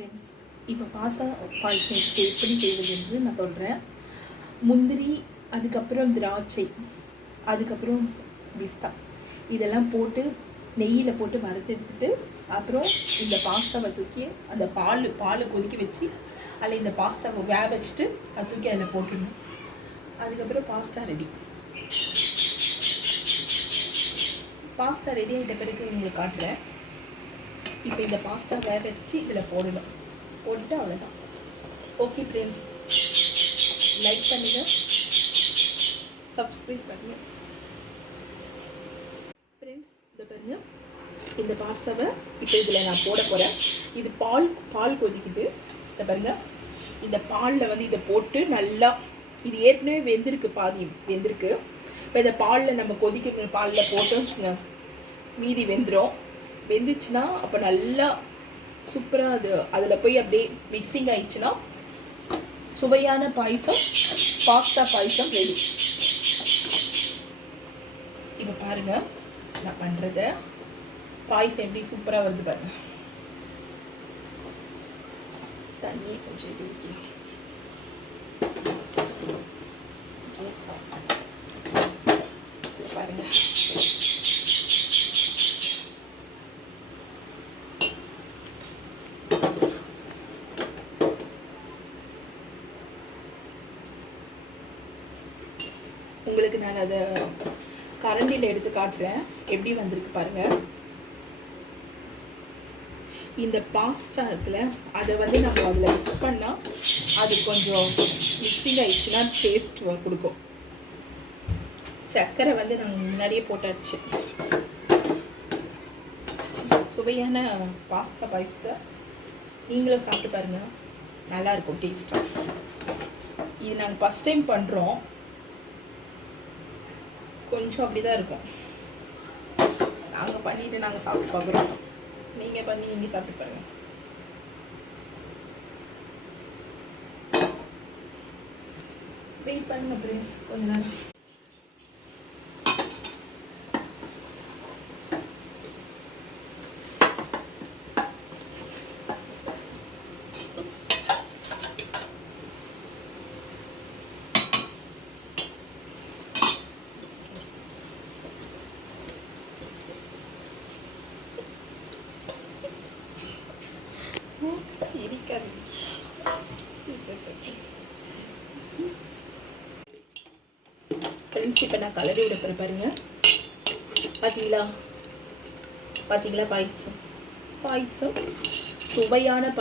Friends இப்போ பாசா பாயசம் எப்படி செய்வது என்று நான் சொல்கிறேன் முந்திரி அதுக்கப்புறம் திராட்சை அதுக்கப்புறம் பிஸ்தா. இதெல்லாம் போட்டு நெய்யில் போட்டு வறுத்தெடுத்துட்டு அப்புறம் இந்த பாஸ்தாவை தூக்கி அந்த பால் பால் கொதிக்க வச்சு அதில் இந்த பாஸ்தாவை வேக வச்சுட்டு அதை தூக்கி அதில் போட்டுடணும். அதுக்கப்புறம் பாஸ்தா ரெடி. பாஸ்தா ரெடி ஆகிட்ட பிறகு உங்களுக்கு காட்டுறேன். இப்போ இந்த பாஸ்தா வேக வச்சு இதில் போடணும். போட்டுட்டு அவ்வளோதான் ஓகே ஃப்ரெண்ட்ஸ் லைக் பண்ணுங்க. சப்ஸ்கிரைப் பண்ணுங்க. ஃப்ரெண்ட்ஸ் இதை பாருங்க. இந்த பாஸ்தாவை இப்போ இதில் நான் போட போகிறேன் இது பால் பால் கொதிக்குது. இதை பாருங்க. இந்த பாலில் வந்து இதை போட்டு நல்லா இது ஏற்கனவே வெந்திருக்கு பாதி வெந்திருக்கு. இப்போ இந்த பாலில் நம்ம கொதிக்கிற பாலில் போட்டோம்னு வச்சுங்க மீதி வெந்துடும் வெந்துச்சுன்னா அப்போ நல்லா சூப்பராக அது அதில் போய் அப்படியே மிக்சிங் ஆயிடுச்சுன்னா சுவையான பாயசம் பாஸ்தா பாயசம் ரெடி இப்போ பாருங்க நான் பண்ணுறத பாயசம் எப்படி சூப்பராக வருது பாருங்க. தண்ணி கொஞ்சம் இது ஊற்றி பாருங்க உங்களுக்கு நான் அதை கரண்டியில் எடுத்து காட்டுறேன். எப்படி வந்திருக்கு பாருங்கள் இந்த பாஸ்டா இருக்குல்ல அதை வந்து நம்ம அதில் மிக்ஸ் பண்ணால் அது கொஞ்சம் மிக்சிங் ஆயிடுச்சுன்னா டேஸ்ட் கொடுக்கும். சர்க்கரை வந்து நாங்கள் முன்னாடியே போட்டாச்சு. சுவையான பாஸ்தா பாய்ஸ்தா நீங்களும் சாப்பிட்டு பாருங்க. நல்லா இருக்கும் டேஸ்ட்டாக இது நாங்கள் ஃபஸ்ட் டைம் பண்ணுறோம் கொஞ்சம் அப்படி தான் இருக்கும். நாங்கள் பண்ணிவிட்டு நாங்கள் சாப்பிட்டு பார்க்குறோம். நீங்கள் பண்ணி நீங்கள் சாப்பிட்டு பாருங்கள் வெயிட் பண்ணுங்க ஃப்ரெண்ட்ஸ் கொஞ்ச நேரம். ஃப்ரெண்ட்ஸ் இப்போ நான் கலரி விட போகிறேன் பாருங்க. பார்த்தீங்களா பார்த்தீங்களா பாயசம். பாயசம். சுவையான பாய்